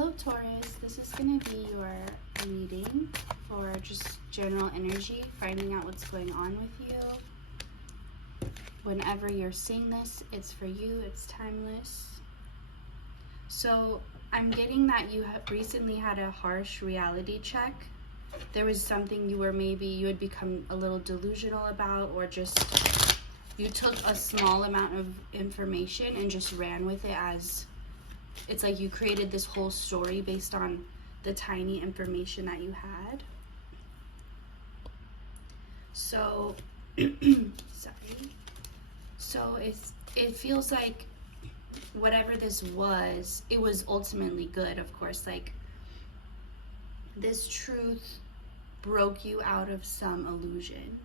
Hello Taurus, this is going to be your reading for just general energy, finding out what's going on with you. Whenever you're seeing this, it's for you, it's timeless. So I'm getting that you have recently had a harsh reality check. There was something you had become a little delusional about, or just you took a small amount of information and just ran with it as it's like you created this whole story based on the tiny information that you had. So, sorry. So it feels like whatever this was, it was ultimately good, of course. Like, this truth broke you out of some illusion.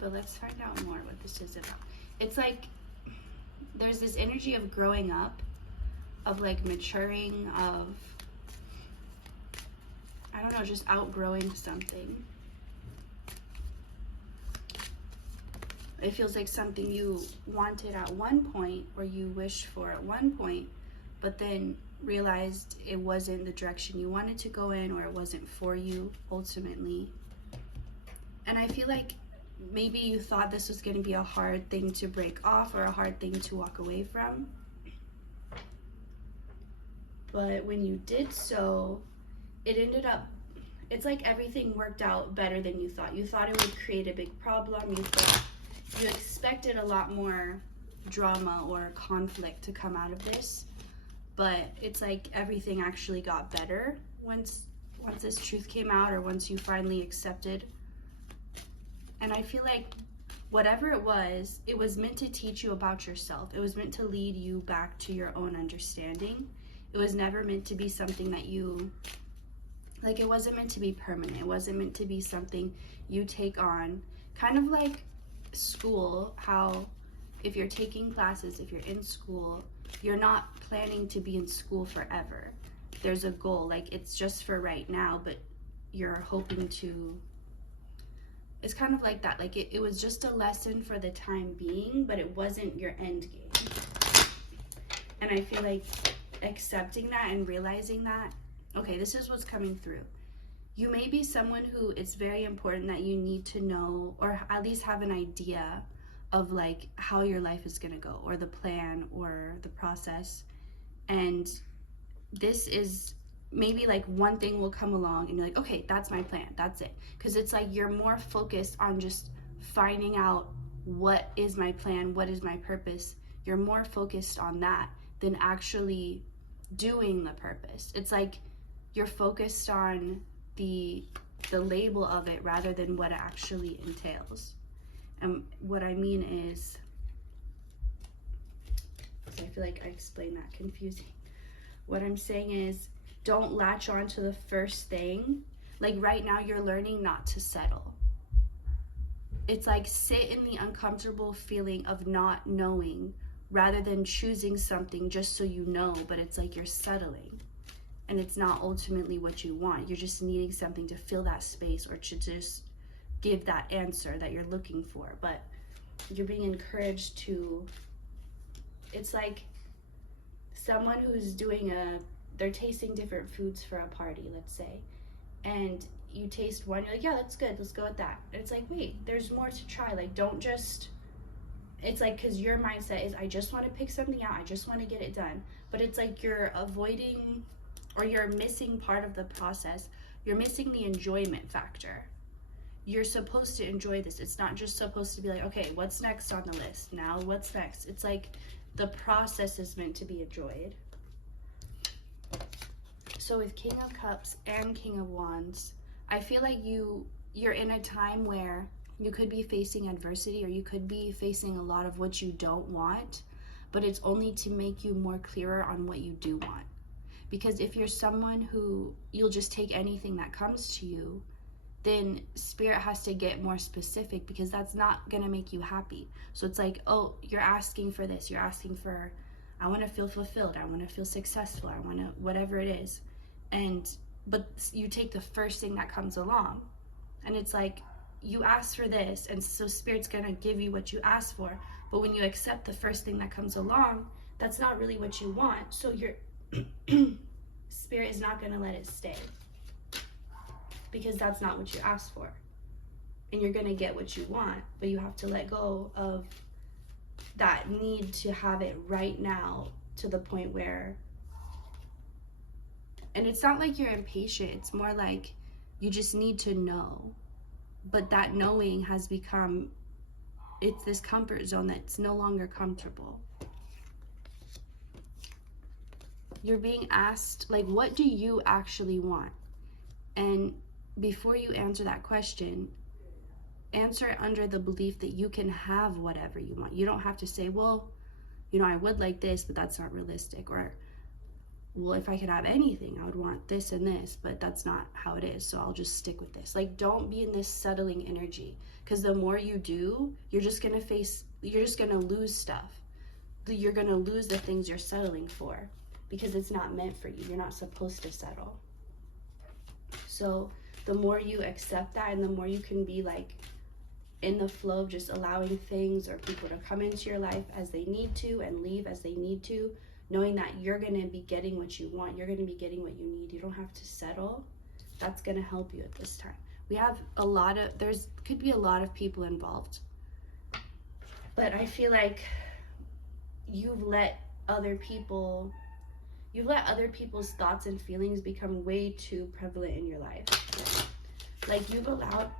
But let's find out more what this is about. It's like there's this energy of growing up, of like maturing, of, I don't know, just outgrowing something. It feels like something you wanted at one point, or you wished for at one point, but then realized it wasn't the direction you wanted to go in, or it wasn't for you ultimately. And I feel like maybe you thought this was going to be a hard thing to break off, or a hard thing to walk away from. But when you did so, it ended up, it's like everything worked out better than you thought. You thought it would create a big problem. You expected a lot more drama or conflict to come out of this. But it's like everything actually got better once this truth came out, or once you finally accepted. And I feel like whatever it was meant to teach you about yourself. It was meant to lead you back to your own understanding. It was never meant to be something that you, like, it wasn't meant to be permanent. It wasn't meant to be something you take on. Kind of like school, how if you're taking classes, if you're in school, you're not planning to be in school forever. There's a goal, like it's just for right now, but you're hoping to, it's kind of like that. Like it was just a lesson for the time being, but it wasn't your end game. And I feel like accepting that and realizing that, okay, this is what's coming through. You may be someone who it's very important that you need to know, or at least have an idea of like how your life is going to go, or the plan, or the process. And this is maybe like one thing will come along and you're like, okay, that's my plan, that's it. Because it's like you're more focused on just finding out what is my plan, what is my purpose. You're more focused on that than actually doing the purpose. It's like you're focused on the label of it rather than what it actually entails. And what I mean is, I feel like I explained that confusing. What I'm saying is, don't latch on to the first thing. Like right now you're learning not to settle. It's like sit in the uncomfortable feeling of not knowing rather than choosing something just so you know, but it's like you're settling. And it's not ultimately what you want. You're just needing something to fill that space, or to just give that answer that you're looking for. But you're being encouraged to, it's like someone who's doing they're tasting different foods for a party, let's say, and you taste one, you're like, yeah, that's good, let's go with that. And it's like, wait, there's more to try. Like, don't just, it's like, because your mindset is, I just want to pick something out, I just want to get it done. But it's like you're avoiding, or you're missing part of the process. You're missing the enjoyment factor. You're supposed to enjoy this. It's not just supposed to be like, okay, what's next on the list? Now what's next? It's like the process is meant to be enjoyed. So with King of Cups and King of Wands, I feel like you're in a time where you could be facing adversity, or you could be facing a lot of what you don't want, but it's only to make you more clearer on what you do want. Because if you're someone who you'll just take anything that comes to you, then spirit has to get more specific, because that's not going to make you happy. So it's like, oh, you're asking for this, you're asking for, I want to feel fulfilled, I want to feel successful, I want to, whatever it is. But you take the first thing that comes along, and it's like, you asked for this, and so spirit's going to give you what you asked for. But when you accept the first thing that comes along, that's not really what you want. So Spirit is not going to let it stay, because that's not what you asked for. And you're going to get what you want, but you have to let go of that need to have it right now, to the point where, and it's not like you're impatient, it's more like you just need to know. But that knowing has become, it's this comfort zone that's no longer comfortable. You're being asked, like, what do you actually want? And before you answer that question, answer it under the belief that you can have whatever you want. You don't have to say, well, you know, I would like this, but that's not realistic. Or, well, if I could have anything, I would want this and this, but that's not how it is, so I'll just stick with this. Like, don't be in this settling energy, because the more you do, you're just going to lose stuff. You're going to lose the things you're settling for, because it's not meant for you. You're not supposed to settle. So the more you accept that, and the more you can be like in the flow of just allowing things or people to come into your life as they need to and leave as they need to, knowing that you're going to be getting what you want, you're going to be getting what you need, you don't have to settle, that's going to help you at this time. We have could be a lot of people involved, but I feel like you've let other people's thoughts and feelings become way too prevalent in your life. Like, you've allowed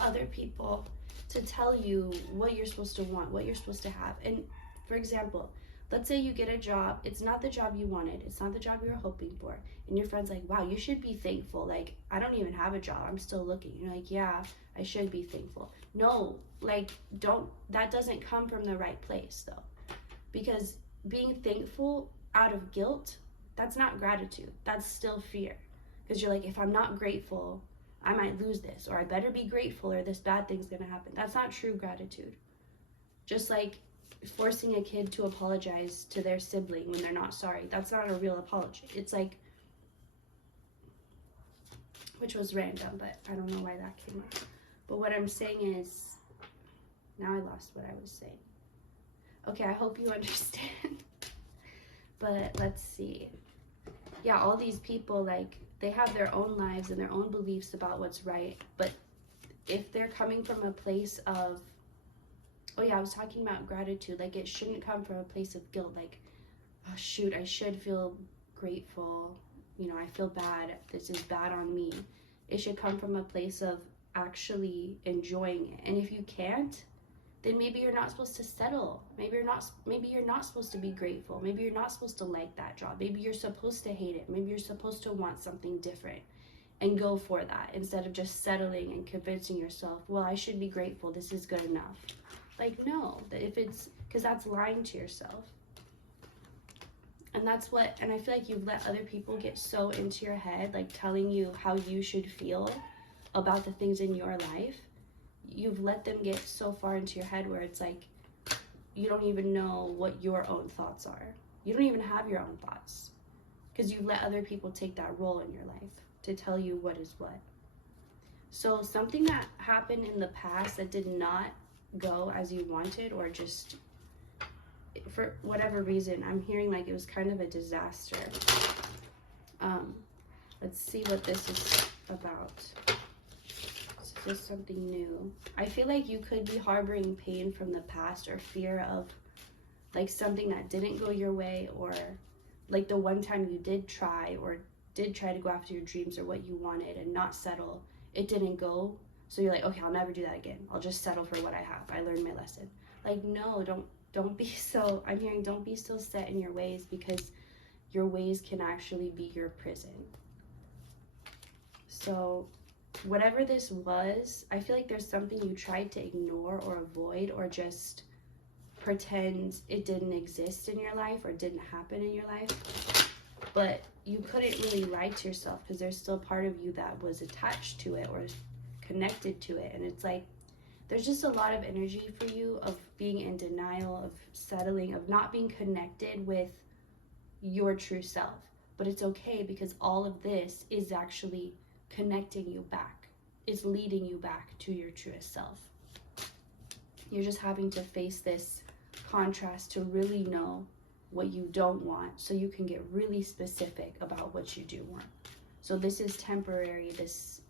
other people to tell you what you're supposed to want, what you're supposed to have. And for example, let's say you get a job, it's not the job you wanted, it's not the job you were hoping for, and your friend's like, wow, you should be thankful, like, I don't even have a job, I'm still looking. You're like, yeah, I should be thankful. No, like, that doesn't come from the right place though, because being thankful out of guilt, that's not gratitude, that's still fear. Because you're like, if I'm not grateful, I might lose this, or I better be grateful or this bad thing's gonna happen. That's not true gratitude. Just like forcing a kid to apologize to their sibling when they're not sorry, that's not a real apology. It's like, which was random, but I don't know why that came up. But what I'm saying is, now I lost what I was saying. Okay, I hope you understand. But let's see. Yeah, all these people, like, they have their own lives and their own beliefs about what's right, but if they're coming from a place of, oh yeah, I was talking about gratitude, like, it shouldn't come from a place of guilt, like, oh shoot, I should feel grateful, you know, I feel bad, this is bad on me. It should come from a place of actually enjoying it. And if you can't, then maybe you're not supposed to settle. Maybe you're not supposed to be grateful. Maybe you're not supposed to like that job. Maybe you're supposed to hate it. Maybe you're supposed to want something different and go for that, instead of just settling and convincing yourself, well, I should be grateful, this is good enough. Like, no, because that's lying to yourself. And I feel like you've let other people get so into your head, like telling you how you should feel about the things in your life. You've let them get so far into your head where it's like, you don't even know what your own thoughts are. You don't even have your own thoughts, because you've let other people take that role in your life to tell you what is what. So something that happened in the past that did not go as you wanted, or just for whatever reason, I'm hearing like it was kind of a disaster. Let's see what this is about. Is something new. I feel like you could be harboring pain from the past, or fear of like something that didn't go your way, or like the one time you did try to go after your dreams or what you wanted and not settle, it didn't go, so you're like, okay, I'll never do that again, I'll just settle for what I have, I learned my lesson. Like, no, don't be so, I'm hearing, don't be so set in your ways, because your ways can actually be your prison. So whatever this was, I feel like there's something you tried to ignore or avoid, or just pretend it didn't exist in your life or didn't happen in your life. But you couldn't really lie to yourself, because there's still part of you that was attached to it or connected to it. And it's like, there's just a lot of energy for you of being in denial, of settling, of not being connected with your true self. But it's okay, because all of this is actually connecting you back. It's leading you back to your truest self. You're just having to face this contrast to really know what you don't want, so you can get really specific about what you do want. So this is temporary, this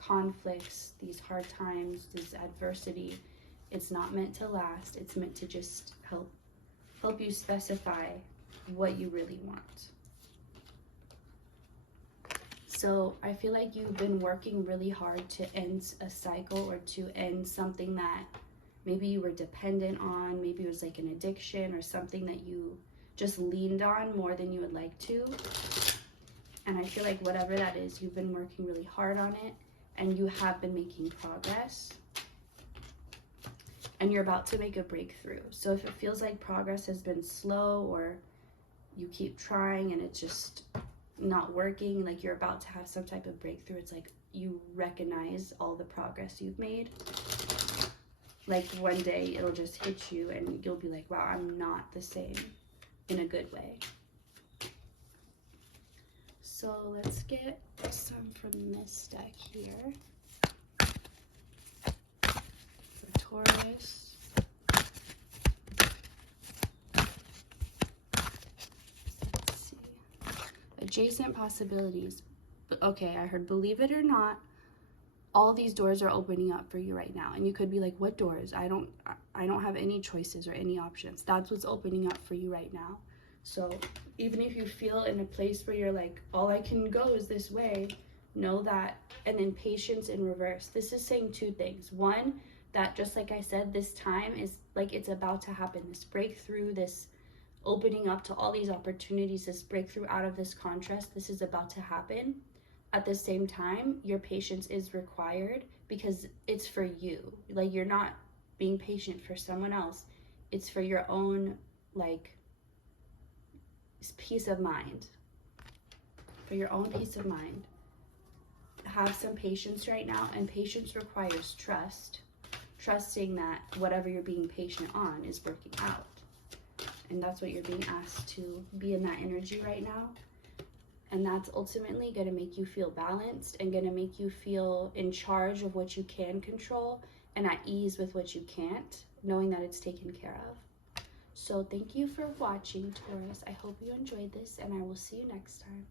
conflicts, these hard times, this adversity, it's not meant to last. It's meant to just help you specify what you really want. So I feel like you've been working really hard to end a cycle, or to end something that maybe you were dependent on. Maybe it was like an addiction or something that you just leaned on more than you would like to. And I feel like whatever that is, you've been working really hard on it, and you have been making progress. And you're about to make a breakthrough. So if it feels like progress has been slow, or you keep trying and it's just not working, like you're about to have some type of breakthrough, it's like you recognize all the progress you've made. Like one day it'll just hit you and you'll be like, wow, I'm not the same, in a good way. So let's get some from this deck here. For Taurus. Let's see. Adjacent possibilities. Okay, I heard believe it or not, all these doors are opening up for you right now. And you could be like, what doors? I don't have any choices or any options. That's what's opening up for you right now. So even if you feel in a place where you're like, all I can go is this way, know that. And then patience in reverse. This is saying two things. One, that just like I said, this time is like it's about to happen. This breakthrough, this opening up to all these opportunities, this breakthrough out of this contrast, this is about to happen. At the same time, your patience is required because it's for you. Like, you're not being patient for someone else. It's for your own, like, peace of mind. For your own peace of mind. Have some patience right now, and patience requires trust. Trusting that whatever you're being patient on is working out. And that's what you're being asked to be in that energy right now. And that's ultimately going to make you feel balanced and going to make you feel in charge of what you can control and at ease with what you can't, knowing that it's taken care of. So thank you for watching, Taurus. I hope you enjoyed this, and I will see you next time.